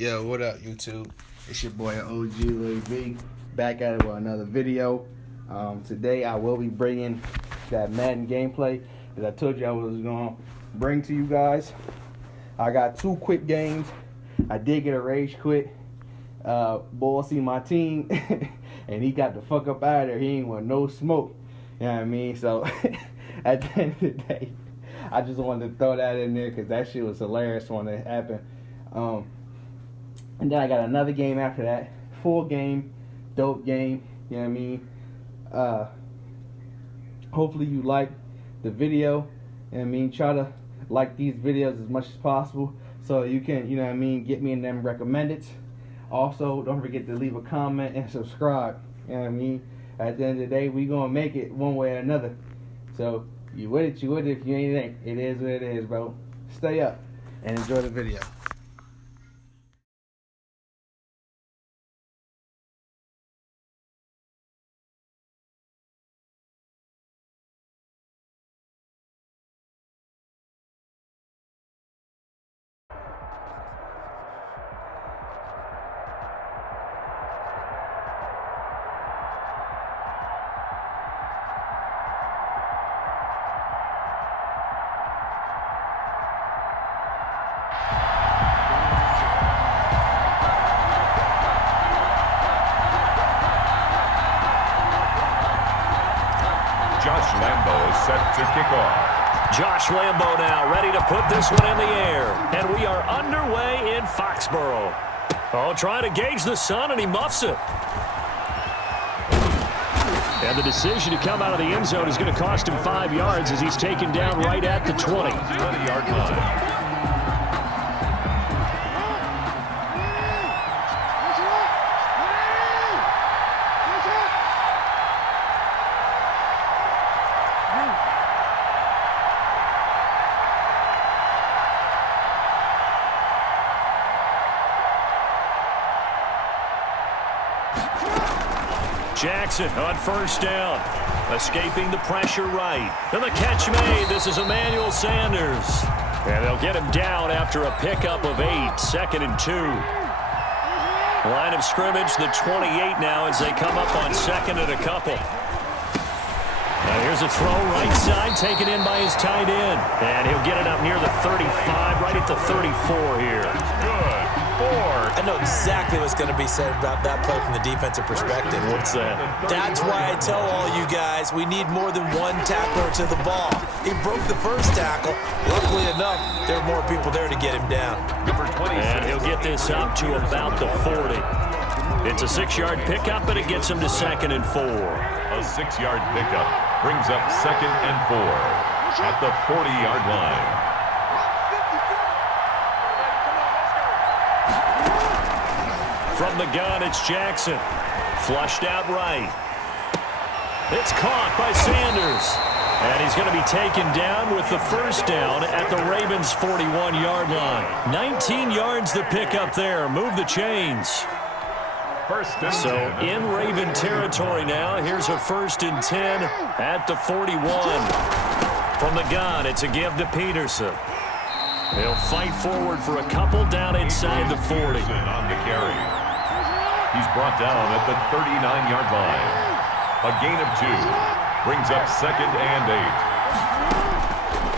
Yo, what up, YouTube? It's your boy OG Lil V, back at it with another video. Today I will be bringing that Madden gameplay that I told you I was going to bring to you guys. I got 2 quick games. I did get a rage quit. Boy see my team, and he got the fuck up out of there. He ain't want no smoke. You know what I mean? So, at the end of the day, I just wanted to throw that in there because that shit was hilarious when it happened. And then I got another game after that. Full game, dope game. You know what I mean? Hopefully you like the video. You know what I mean? Try to like these videos as much as possible so you can, you know what I mean, get me in them recommended. Also, don't forget to leave a comment and subscribe. You know what I mean? At the end of the day, we gonna make it one way or another. So, you with it, you with it. If you ain't, it is what it is, bro. Stay up and enjoy the video. Josh Lambo is set to kick off. Josh Lambo now ready to put this one in the air. And we are underway in Foxborough. Oh, trying to gauge the sun, and he muffs it. And the decision to come out of the end zone is going to cost him 5 yards as he's taken down right at the 20. 20-yard line. Jackson on first down, escaping the pressure right. And the catch made. This is Emmanuel Sanders. And they'll get him down after a pickup of 8, 2nd and 2. Line of scrimmage, the 28 now as they come up on 2nd and a couple. Now here's a throw right side, taken in by his tight end. And he'll get it up near the 35, right at the 34 here. Good. 4. I know exactly what's going to be said about that play from the defensive perspective. What's that? That's why I tell all you guys we need more than one tackler to the ball. He broke the first tackle. Luckily enough, there are more people there to get him down. Number 26. And he'll get this up to about the 40. It's a 6-yard pickup, but it gets him to 2nd and 4. A 6-yard pickup brings up 2nd and 4 at the 40-yard line. From the gun, it's Jackson. Flushed out right. It's caught by Sanders. And he's going to be taken down with the first down at the Ravens' 41-yard line. 19 yards to pick up there. Move the chains. First and 10. So in Raven territory now. Here's a 1st and 10 at the 41. From the gun, it's a give to Peterson. He'll fight forward for a couple down inside the 40. On the carry. He's brought down at the 39-yard line. A gain of 2 brings up 2nd and 8.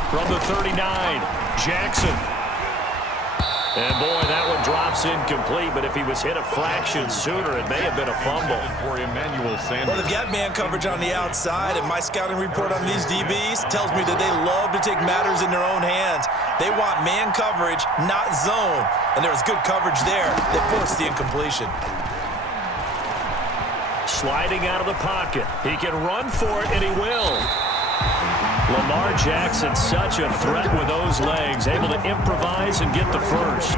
From the 39, Jackson. And boy, that one drops incomplete, but if he was hit a fraction sooner, it may have been a fumble. For Emmanuel Sanders. Well, they've got man coverage on the outside, and my scouting report on these DBs tells me that they love to take matters in their own hands. They want man coverage, not zone. And there was good coverage there that forced the incompletion. Sliding out of the pocket. He can run for it, and he will. Lamar Jackson, such a threat with those legs, able to improvise and get the first.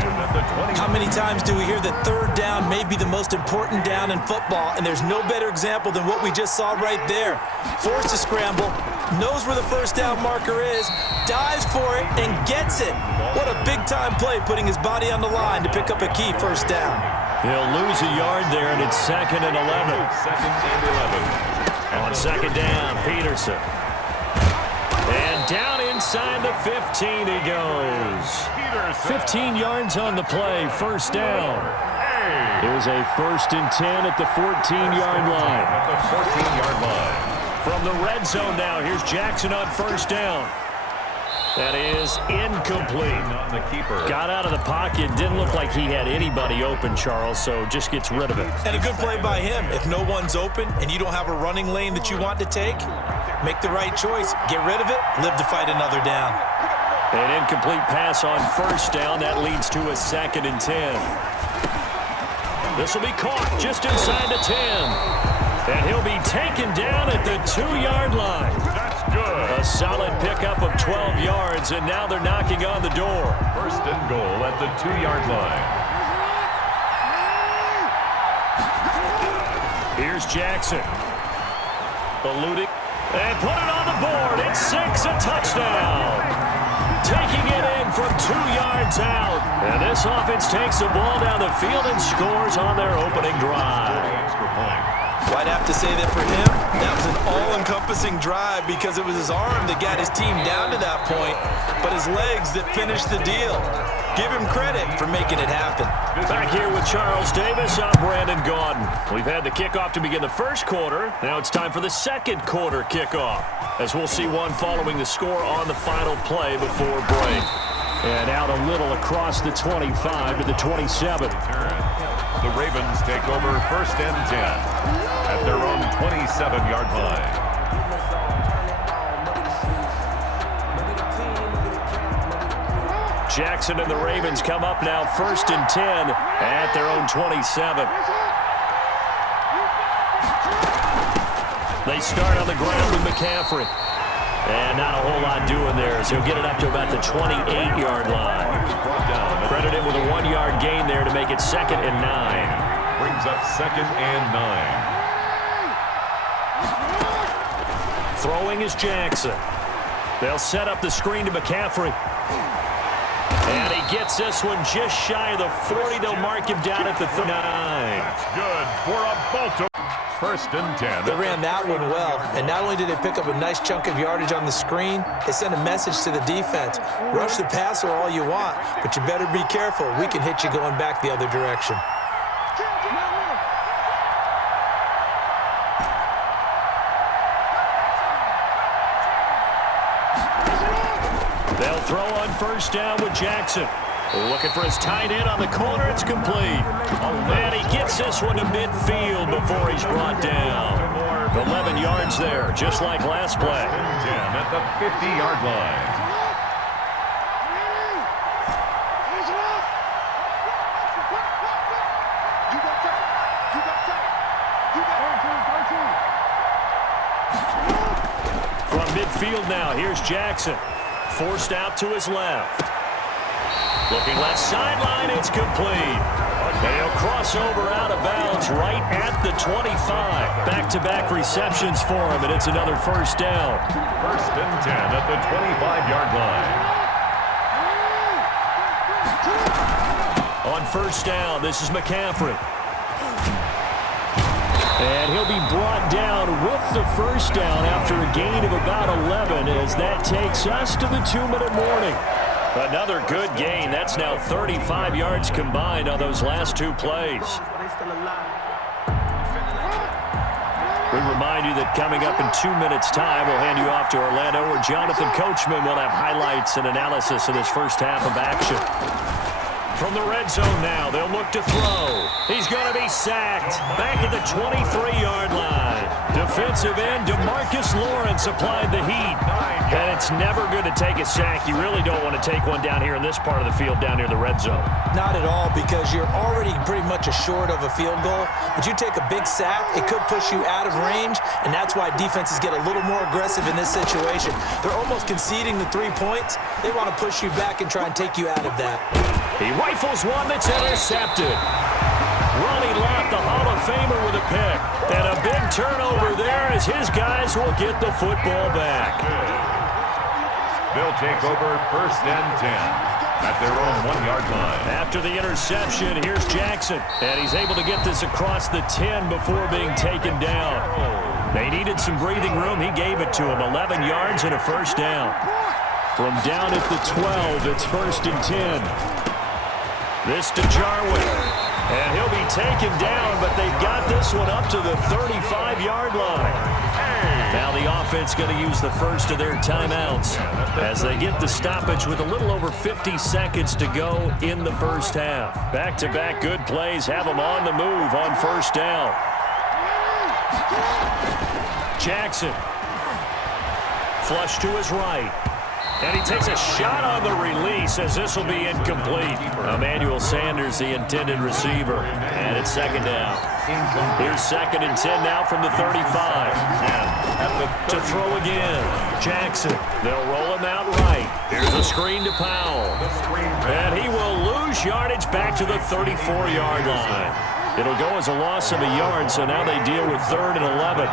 How many times do we hear that third down may be the most important down in football, and there's no better example than what we just saw right there. Forced to scramble, knows where the first down marker is, dives for it, and gets it. What a big-time play, putting his body on the line to pick up a key first down. He'll lose a yard there, and it's 2nd and 11. 2nd and 11. On 2nd down, Peterson. And down inside the 15 he goes. 15 yards on the play, first down. Here's a 1st and 10 at the 14-yard line. At the 14-yard line. From the red zone now, here's Jackson on first down. That is incomplete. On the keeper. Got out of the pocket. Didn't look like he had anybody open, Charles, so just gets rid of it. And a good play by him. If no one's open and you don't have a running lane that you want to take, make the right choice. Get rid of it. Live to fight another down. An incomplete pass on first down. That leads to a 2nd and 10. This will be caught just inside the 10. And he'll be taken down at the 2-yard line. That's good. A solid pickup of 12 yards, and now they're knocking on the door. 1st and goal at the 2-yard line. Here's Jackson. Eluding. And put it on the board. It's 6, a touchdown. Taking it in from 2 yards out. And this offense takes the ball down the field and scores on their opening drive. Extra point. Well, I'd have to say that for him, that was an all-encompassing drive because it was his arm that got his team down to that point, but his legs that finished the deal. Give him credit for making it happen. Back here with Charles Davis, I'm Brandon Gaudin. We've had the kickoff to begin the first quarter. Now it's time for the second quarter kickoff, as we'll see one following the score on the final play before break. And out a little across the 25 to the 27. The Ravens take over 1st and 10 at their own 27-yard line. Jackson and the Ravens come up now 1st and 10 at their own 27. They start on the ground with McCaffrey. And not a whole lot doing there, so he'll get it up to about the 28-yard line. Credit him with a 1-yard gain there to make it 2nd and 9. Brings up 2nd and 9. Throwing is Jackson. They'll set up the screen to McCaffrey. And he gets this one just shy of the 40. They'll mark him down at the 39. That's good for a Baltimore. 1st and 10. They ran that one well, and not only did they pick up a nice chunk of yardage on the screen, they sent a message to the defense. Rush the passer all you want, but you better be careful. We can hit you going back the other direction. They'll throw on first down with Jackson. Looking for his tight end on the corner. It's complete. And he gets this one to midfield before he's brought down. 11 yards there, just like last play. 10 at the 50-yard line. From midfield now, here's Jackson. Forced out to his left. Looking left sideline, it's complete. And he'll cross over out of bounds right at the 25. Back-to-back receptions for him, and it's another first down. 1st and 10 at the 25-yard line. On first down, this is McCaffrey. And he'll be brought down with the first down after a gain of about 11 as that takes us to the 2-minute warning. Another good gain. That's now 35 yards combined on those last 2 plays. We remind you that coming up in 2 minutes' time, we'll hand you off to Orlando, where Jonathan Coachman will have highlights and analysis of this first half of action. From the red zone now, they'll look to throw. He's going to be sacked back at the 23-yard line. Defensive end DeMarcus Lawrence applied the heat. And it's never good to take a sack. You really don't want to take one down here in this part of the field down near the red zone. Not at all, because you're already pretty much assured of a field goal. But you take a big sack, it could push you out of range, and that's why defenses get a little more aggressive in this situation. They're almost conceding the 3 points. They want to push you back and try and take you out of that. He rifles one that's intercepted. Ronnie Lott, the Hall of Famer, with a pick. And a big turnover there as his guys will get the football back. They'll take over 1st and 10 at their own 1-yard line. After the interception, here's Jackson. And he's able to get this across the 10 before being taken down. They needed some breathing room. He gave it to him. 11 yards and a first down. From down at the 12, it's 1st and 10. This to Jarwin. And he'll be taken down, but they've got this one up to the 35-yard line. Now the offense going to use the first of their timeouts as they get the stoppage with a little over 50 seconds to go in the first half. Back-to-back good plays have them on the move on first down. Jackson. Flush to his right. And he takes a shot on the release as this will be incomplete. Emmanuel Sanders, the intended receiver. And it's second down. Here's 2nd and 10 now from the 35. To throw again. Jackson. They'll roll him out right. Here's a screen to Powell. And he will lose yardage back to the 34-yard line. It'll go as a loss of a yard, so now they deal with 3rd and 11.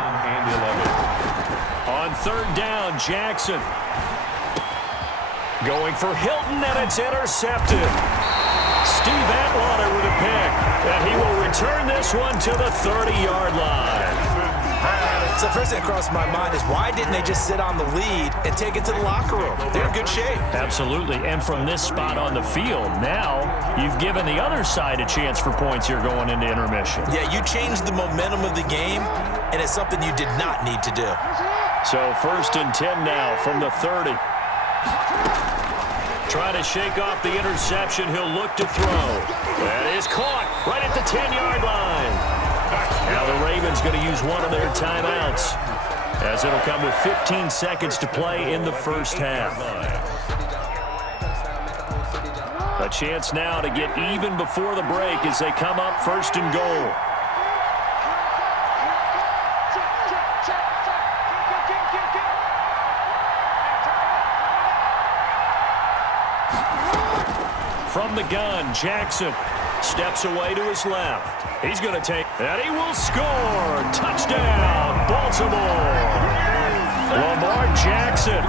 On 3rd down, Jackson. Going for Hilton, and it's intercepted. Steve Atwater with a pick, and he will return this one to the 30-yard line. So first thing that crossed my mind is why didn't they just sit on the lead and take it to the locker room? They're in good shape. Absolutely, and from this spot on the field, now you've given the other side a chance for points here going into intermission. Yeah, you changed the momentum of the game, and it's something you did not need to do. So 1st and 10 now from the 30. Trying to shake off the interception. He'll look to throw. That is caught right at the 10-yard line. Now the Ravens going to use one of their timeouts as it'll come with 15 seconds to play in the first half. A chance now to get even before the break as they come up 1st and goal. From the gun, Jackson steps away to his left. He's going to take, and he will score. Touchdown, Baltimore. Lamar Jackson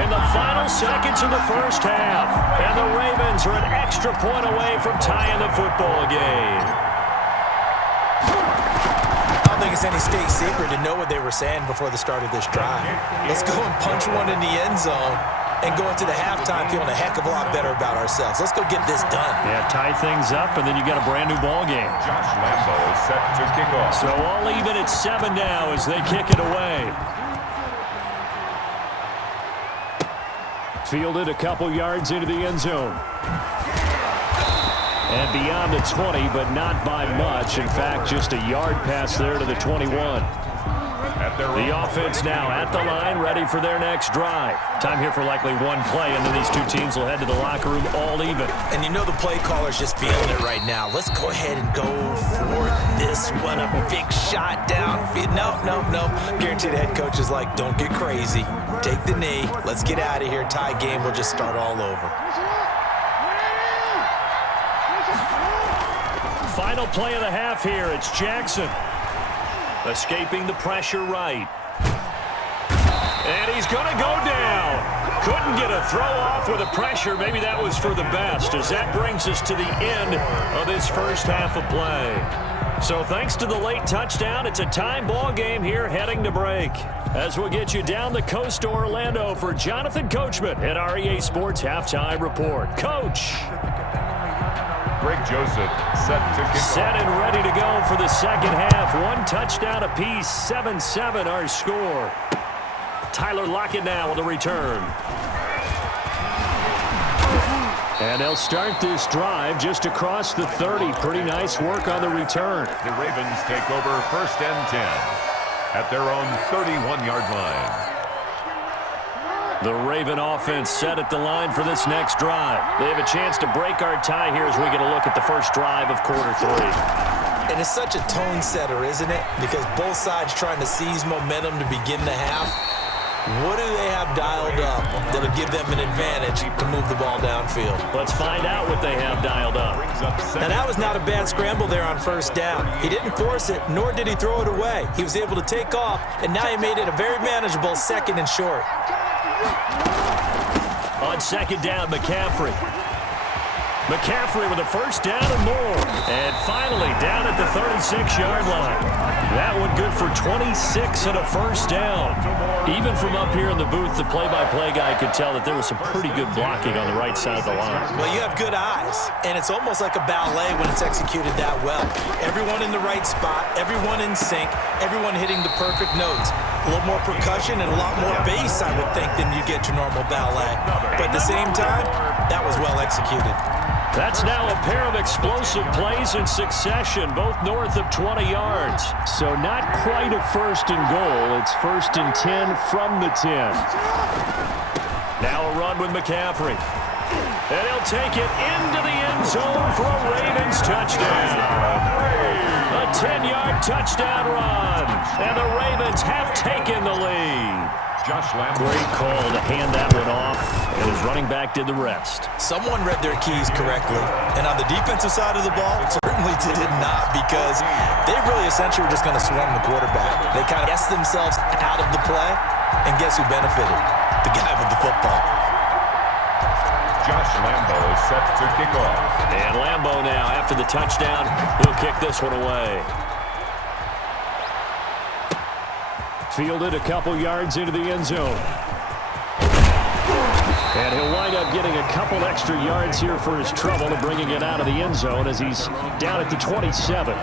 in the final seconds of the first half. And the Ravens are an extra point away from tying the football game. I don't think it's any state secret to know what they were saying before the start of this drive. Let's go and punch one in the end zone and go into the halftime feeling a heck of a lot better about ourselves. Let's go get this done. Yeah, tie things up, and then you got a brand-new ball game. Josh Lambo is set to kick off. So all even at 7 now as they kick it away. Fielded a couple yards into the end zone. And beyond the 20, but not by much. In fact, just a yard pass there to the 21. The offense now at the line, ready for their next drive. Time here for likely one play, and then these two teams will head to the locker room all even. And you know the play caller's just feeling it right now. Let's go ahead and go for this one. A big shot downfield. No. Guarantee the head coach is like, don't get crazy. Take the knee. Let's get out of here. Tie game. We'll just start all over. Final play of the half here. It's Jackson. Escaping the pressure right. And he's going to go down. Couldn't get a throw off with the pressure. Maybe that was for the best, as that brings us to the end of this first half of play. So thanks to the late touchdown, it's a time ball game here heading to break. As we'll get you down the coast to Orlando for Jonathan Coachman at our EA Sports Halftime Report. Coach. Greg Joseph set to kick off. Set and ready to go for the second half. One touchdown apiece, 7-7 our score. Tyler Lockett now with a return. And they'll start this drive just across the 30. Pretty nice work on the return. The Ravens take over 1st and 10 at their own 31-yard line. The Raven offense set at the line for this next drive. They have a chance to break our tie here as we get a look at the first drive of quarter 3. And it's such a tone setter, isn't it? Because both sides trying to seize momentum to begin the half. What do they have dialed up that'll give them an advantage to move the ball downfield? Let's find out what they have dialed up. Now, that was not a bad scramble there on 1st down. He didn't force it, nor did he throw it away. He was able to take off, and now he made it a very manageable 2nd and short. On 2nd down, McCaffrey. McCaffrey with a first down and more. And finally down at the 36-yard line. That one good for 26 and a first down. Even from up here in the booth, the play-by-play guy could tell that there was some pretty good blocking on the right side of the line. Well, you have good eyes, and it's almost like a ballet when it's executed that well. Everyone in the right spot, everyone in sync, everyone hitting the perfect notes. A little more percussion and a lot more bass, I would think, than you get your normal ballet. But at the same time, that was well executed. That's now a pair of explosive plays in succession, both north of 20 yards. So not quite a first and goal. It's first and 10 from the 10. Now a run with McCaffrey. And he'll take it into the end zone for a Ravens touchdown. A 10-yard touchdown run. And the Ravens have taken the lead. Great call to hand that one off, and his running back did the rest. Someone read their keys correctly, and on the defensive side of the ball, certainly did not, because they really essentially were just going to swarm the quarterback. They kind of guessed themselves out of the play, and guess who benefited? The guy with the football. Josh Lambo is set to kick off. And Lambo now, after the touchdown, he'll kick this one away. Fielded a couple yards into the end zone. And he'll wind up getting a couple extra yards here for his trouble to bringing it out of the end zone as he's down at the 27.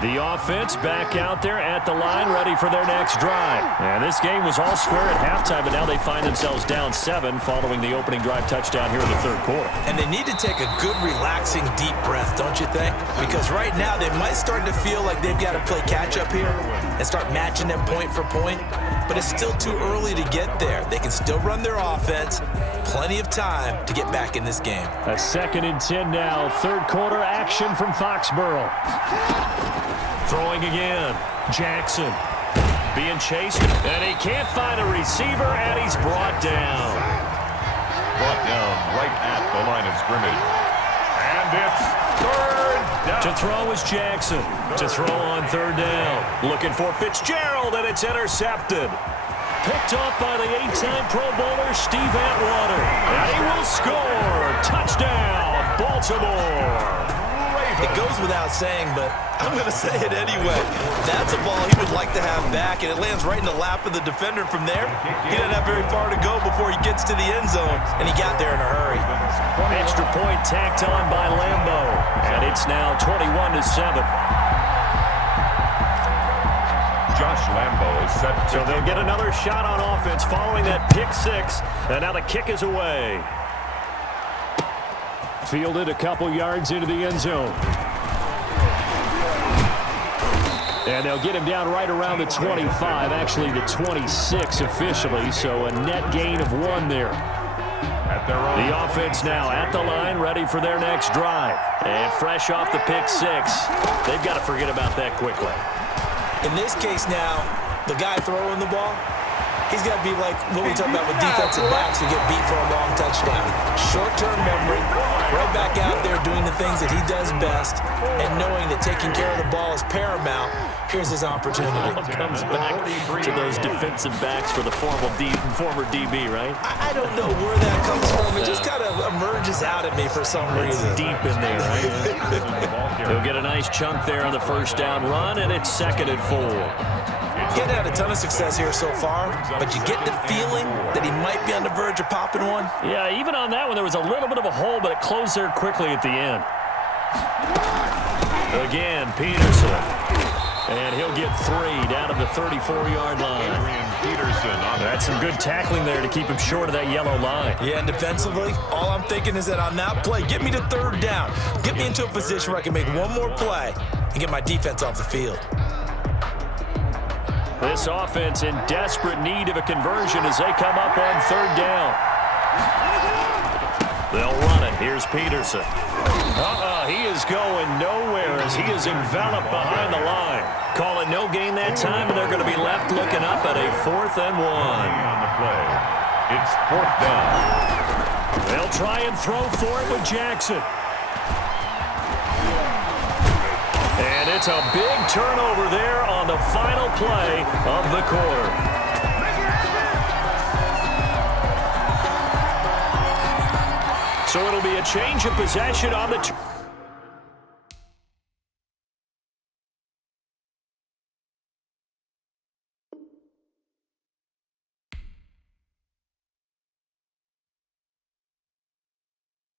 The offense back out there at the line, ready for their next drive. And this game was all square at halftime, but now they find themselves down 7 following the opening drive touchdown here in the third quarter. And they need to take a good, relaxing, deep breath, don't you think? Because right now they might start to feel like they've got to play catch-up here and start matching them point for point. But it's still too early to get there. They can still run their offense. Plenty of time to get back in this game. A 2nd and 10 now. Third quarter action from Foxborough. Throwing again. Jackson being chased, and he can't find a receiver, and he's brought down. Brought down right at the line of scrimmage. And it's third down. To throw is Jackson. To throw on third down. Looking for Fitzgerald, and it's intercepted. Picked off by the 8-time Pro Bowler Steve Atwater. And he will score. Touchdown, Baltimore. It goes without saying, but I'm going to say it anyway. That's a ball he would like to have back, and it lands right in the lap of the defender from there. He doesn't have very far to go before he gets to the end zone, and he got there in a hurry. Extra point tacked on by Lambo, and it's now 21-7. Josh Lambo is set to... So they'll get another shot on offense following that pick 6, and now the kick is away. Fielded a couple yards into the end zone. And they'll get him down right around the 25, actually the 26 officially, so a net gain of 1 there. The offense now at the line, ready for their next drive. And fresh off the pick 6, they've got to forget about that quickly. In this case now, the guy throwing the ball, he's got to be like what we talk about with defensive backs who get beat for a long touchdown. Short-term memory, right back out there doing the things that he does best, and knowing that taking care of the ball is paramount. Here's his opportunity. Comes back to those defensive backs for the former DB, right? I don't know where that comes from. It just kind of emerges out at me for some reason. It's deep in there, right? He'll get a nice chunk there on the first down run, and it's 2nd and 4. He hasn't had a ton of success here so far, but you get the feeling that he might be on the verge of popping one. Yeah, even on that one, there was a little bit of a hole, but it closed there quickly at the end. Again, Peterson. And he'll get 3 down to the 34-yard line. Peterson on That's some good tackling there to keep him short of that yellow line. Yeah, and defensively, all I'm thinking is that on that play, get me to 3rd down. Get me into a position where I can make one more play and get my defense off the field. This offense in desperate need of a conversion as they come up on 3rd down. They'll run it. Here's Peterson. He is going nowhere as he is enveloped behind the line. Call it no gain that time, and they're going to be left looking up at a 4th and 1. On the play. It's 4th down. They'll try and throw for it with Jackson. And it's a big turnover there on the final play of the quarter. So it'll be a change of possession on the